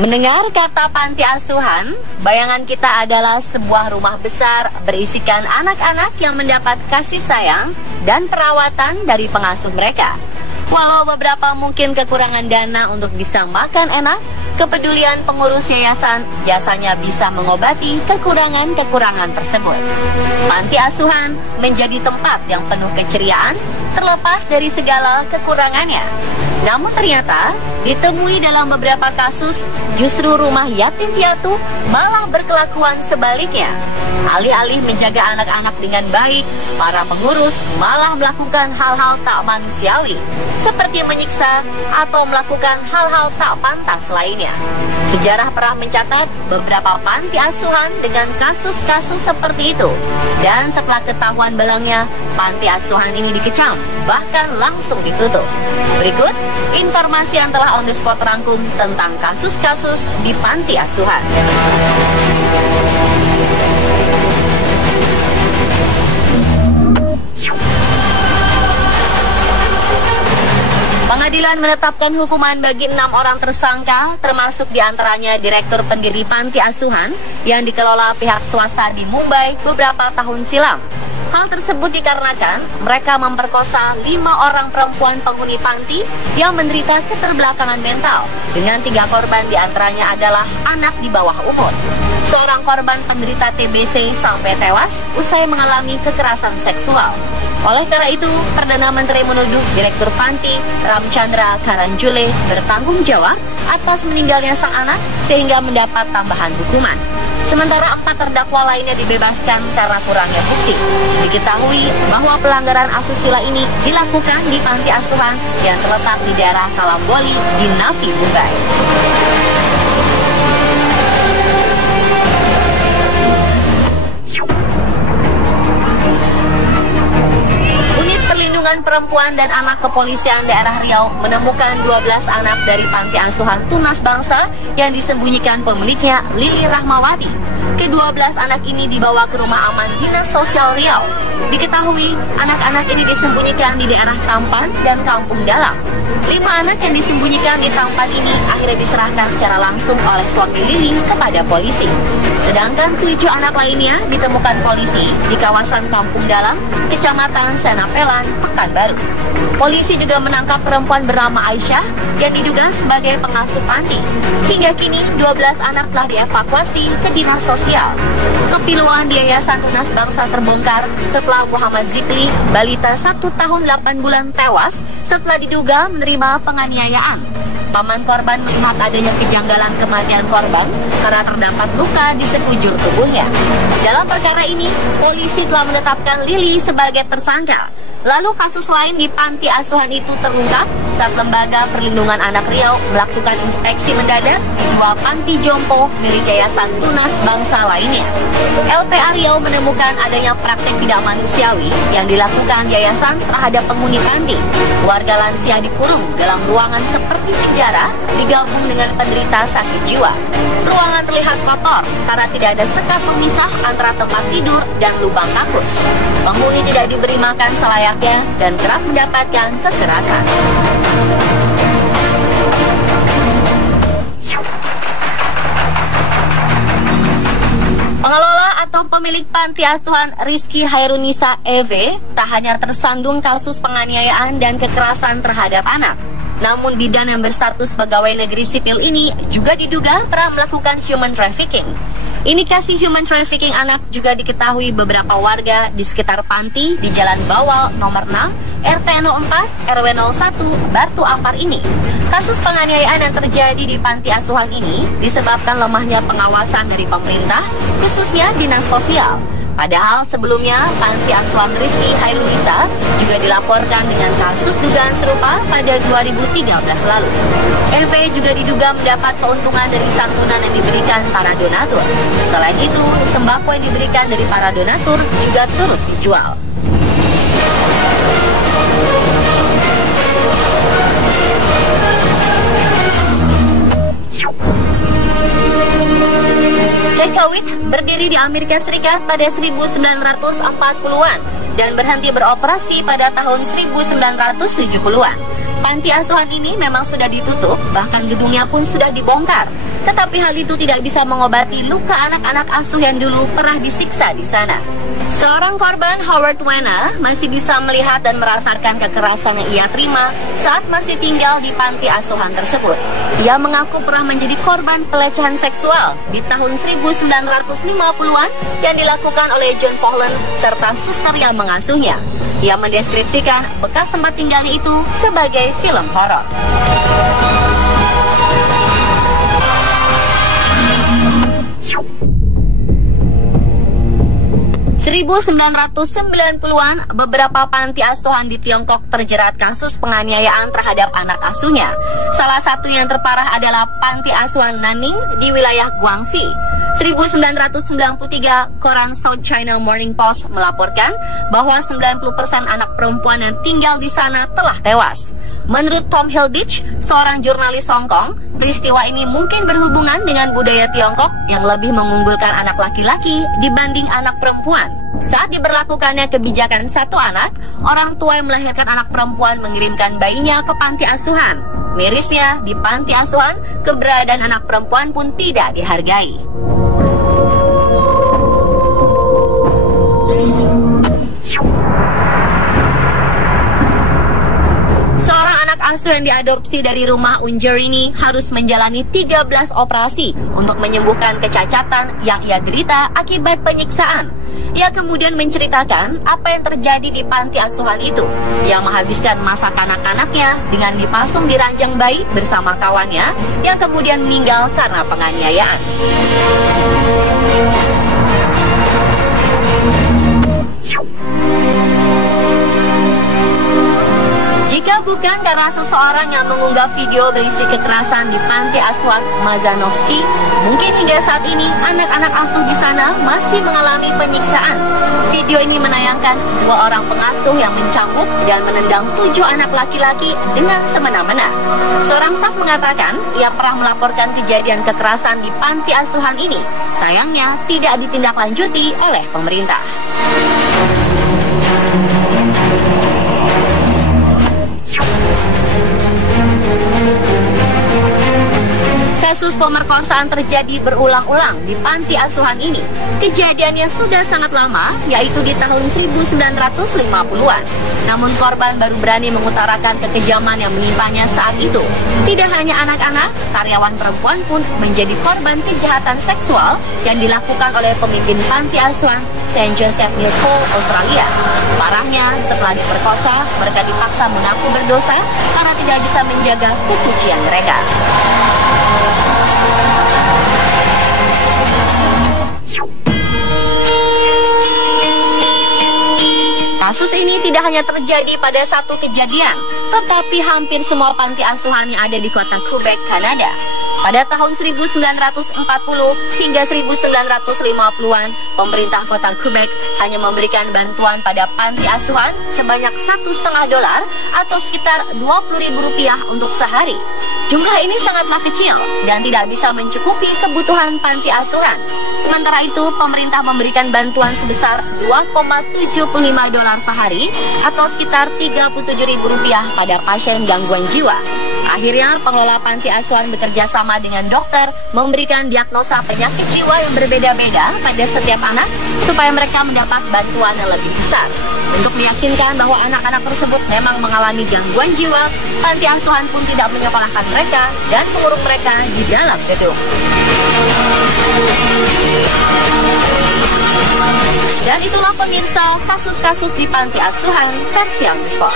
Mendengar kata panti asuhan, bayangan kita adalah sebuah rumah besar berisikan anak-anak yang mendapat kasih sayang dan perawatan dari pengasuh mereka. Walau beberapa mungkin kekurangan dana untuk bisa makan enak, kepedulian pengurus yayasan biasanya bisa mengobati kekurangan-kekurangan tersebut. Panti asuhan menjadi tempat yang penuh keceriaan, terlepas dari segala kekurangannya. Namun ternyata ditemui dalam beberapa kasus justru rumah yatim piatu malah berkelakuan sebaliknya. Alih-alih menjaga anak-anak dengan baik, para pengurus malah melakukan hal-hal tak manusiawi, seperti menyiksa atau melakukan hal-hal tak pantas lainnya. Sejarah pernah mencatat beberapa panti asuhan dengan kasus-kasus seperti itu. Dan setelah ketahuan belangnya, panti asuhan ini dikecam, bahkan langsung ditutup. Berikut informasi yang telah on the spot rangkum tentang kasus-kasus di panti asuhan. Pengadilan menetapkan hukuman bagi 6 orang tersangka, termasuk diantaranya direktur pendiri panti asuhan yang dikelola pihak swasta di Mumbai beberapa tahun silam. Hal tersebut dikarenakan mereka memperkosa 5 orang perempuan penghuni panti yang menderita keterbelakangan mental, dengan 3 korban diantaranya adalah anak di bawah umur. Seorang korban penderita TBC sampai tewas usai mengalami kekerasan seksual. Oleh karena itu, Perdana Menteri menuduh Direktur Panti, Ramchandra Karanjule, bertanggung jawab atas meninggalnya sang anak sehingga mendapat tambahan hukuman. Sementara 4 terdakwa lainnya dibebaskan karena kurangnya bukti. Diketahui bahwa pelanggaran asusila ini dilakukan di panti asuhan yang terletak di daerah Kalamboli di Navi Mumbai. Perlindungan Perempuan dan Anak Kepolisian daerah Riau menemukan 12 anak dari panti asuhan Tunas Bangsa yang disembunyikan pemiliknya Lili Rahmawati. Ke-12 anak ini dibawa ke rumah aman Dinas Sosial Riau. Diketahui anak-anak ini disembunyikan di daerah Tampan dan Kampung Dalam. 5 anak yang disembunyikan di Tampan ini akhirnya diserahkan secara langsung oleh suami Lili kepada polisi. Sedangkan 7 anak lainnya ditemukan polisi di kawasan Kampung Dalam, Kecamatan Senapelan, Pekanbaru. Polisi juga menangkap perempuan bernama Aisyah yang diduga sebagai pengasuh panti. Hingga kini 12 anak telah dievakuasi ke Dinas Sosial. Kepiluan di Yayasan Tunas Bangsa terbongkar setelah Muhammad Zikli, balita 1 tahun 8 bulan tewas setelah diduga menerima penganiayaan. Paman korban melihat adanya kejanggalan kematian korban karena terdapat luka di sekujur tubuhnya. Dalam perkara ini, polisi telah menetapkan Lili sebagai tersangka. Lalu kasus lain di panti asuhan itu terungkap saat Lembaga Perlindungan Anak Riau melakukan inspeksi mendadak di 2 panti jompo milik Yayasan Tunas Bangsa lainnya. LPA Riau menemukan adanya praktek tidak manusiawi yang dilakukan yayasan terhadap penghuni panti. Warga lansia dikurung dalam ruangan seperti penjara, digabung dengan penderita sakit jiwa. Ruangan terlihat kotor karena tidak ada sekat pemisah antara tempat tidur dan lubang kakus. Penghuni tidak diberi makan selayaknya dan kerap mendapatkan kekerasan. Pengelola atau pemilik panti asuhan Rizky Hairunisa EV tak hanya tersandung kasus penganiayaan dan kekerasan terhadap anak, namun bidan yang berstatus pegawai negeri sipil ini juga diduga pernah melakukan human trafficking. Indikasi human trafficking anak juga diketahui beberapa warga di sekitar panti di Jalan Bawal nomor 6, RT 04, RW 01, Batu Ampar ini. Kasus penganiayaan yang terjadi di panti asuhan ini disebabkan lemahnya pengawasan dari pemerintah, khususnya Dinas Sosial. Padahal sebelumnya panti asuhan Rizky Hairunisa juga dilaporkan dengan kasus dugaan serupa pada 2013 lalu. LV juga diduga mendapat keuntungan dari santunan yang diberikan para donatur. Selain itu, sembako yang diberikan dari para donatur juga turut dijual. Kekawit berdiri di Amerika Serikat pada 1940-an dan berhenti beroperasi pada tahun 1970-an. Panti asuhan ini memang sudah ditutup, bahkan gedungnya pun sudah dibongkar. Tetapi hal itu tidak bisa mengobati luka anak-anak asuh yang dulu pernah disiksa di sana. Seorang korban, Howard Wena, masih bisa melihat dan merasakan kekerasan yang ia terima saat masih tinggal di panti asuhan tersebut. Ia mengaku pernah menjadi korban pelecehan seksual di tahun 1950-an yang dilakukan oleh John Pollan serta suster yang mengasuhnya. Ia mendeskripsikan bekas tempat tinggalnya itu sebagai film horor. 1990-an, beberapa panti asuhan di Tiongkok terjerat kasus penganiayaan terhadap anak asuhnya. Salah satu yang terparah adalah panti asuhan Nanning di wilayah Guangxi. 1993, koran South China Morning Post melaporkan bahwa 90% anak perempuan yang tinggal di sana telah tewas. Menurut Tom Hilditch, seorang jurnalis Hong Kong, peristiwa ini mungkin berhubungan dengan budaya Tiongkok yang lebih mengunggulkan anak laki-laki dibanding anak perempuan. Saat diberlakukannya kebijakan satu anak, orang tua yang melahirkan anak perempuan mengirimkan bayinya ke panti asuhan. Mirisnya, di panti asuhan, keberadaan anak perempuan pun tidak dihargai. Asuh yang diadopsi dari rumah Unjer ini harus menjalani 13 operasi untuk menyembuhkan kecacatan yang ia derita akibat penyiksaan. Ia kemudian menceritakan apa yang terjadi di panti asuhan itu. Ia menghabiskan masa kanak-kanaknya dengan dipasung di ranjang bayi bersama kawannya yang kemudian meninggal karena penganiayaan. Jika bukan karena seseorang yang mengunggah video berisi kekerasan di panti asuhan Mazanovsky, mungkin hingga saat ini anak-anak asuh di sana masih mengalami penyiksaan. Video ini menayangkan dua orang pengasuh yang mencambuk dan menendang 7 anak laki-laki dengan semena-mena. Seorang staf mengatakan ia pernah melaporkan kejadian kekerasan di panti asuhan ini. Sayangnya tidak ditindaklanjuti oleh pemerintah. Kasus pemerkosaan terjadi berulang-ulang di panti asuhan ini. Kejadiannya sudah sangat lama, yaitu di tahun 1950-an. Namun korban baru berani mengutarakan kekejaman yang menimpanya saat itu. Tidak hanya anak-anak, karyawan perempuan pun menjadi korban kejahatan seksual yang dilakukan oleh pemimpin panti asuhan St. Joseph Near Pole, Australia. Parahnya, setelah diperkosa, mereka dipaksa mengaku berdosa karena tidak bisa menjaga kesucian mereka. Kasus ini tidak hanya terjadi pada satu kejadian, tetapi hampir semua panti asuhan yang ada di kota Quebec, Kanada. Pada tahun 1940 hingga 1950-an, pemerintah kota Quebec hanya memberikan bantuan pada panti asuhan sebanyak $1,5 atau sekitar Rp20.000 untuk sehari. Jumlah ini sangatlah kecil dan tidak bisa mencukupi kebutuhan panti asuhan. Sementara itu, pemerintah memberikan bantuan sebesar $2,75 sehari atau sekitar Rp37.000 pada pasien gangguan jiwa. Akhirnya, pengelola panti asuhan bekerja sama dengan dokter memberikan diagnosa penyakit jiwa yang berbeda-beda pada setiap anak supaya mereka mendapat bantuan yang lebih besar. Untuk meyakinkan bahwa anak-anak tersebut memang mengalami gangguan jiwa, panti asuhan pun tidak menyekolahkan mereka dan mengurung mereka di dalam gedung. Dan itulah pemirsa kasus-kasus di panti asuhan versi Ambuspo.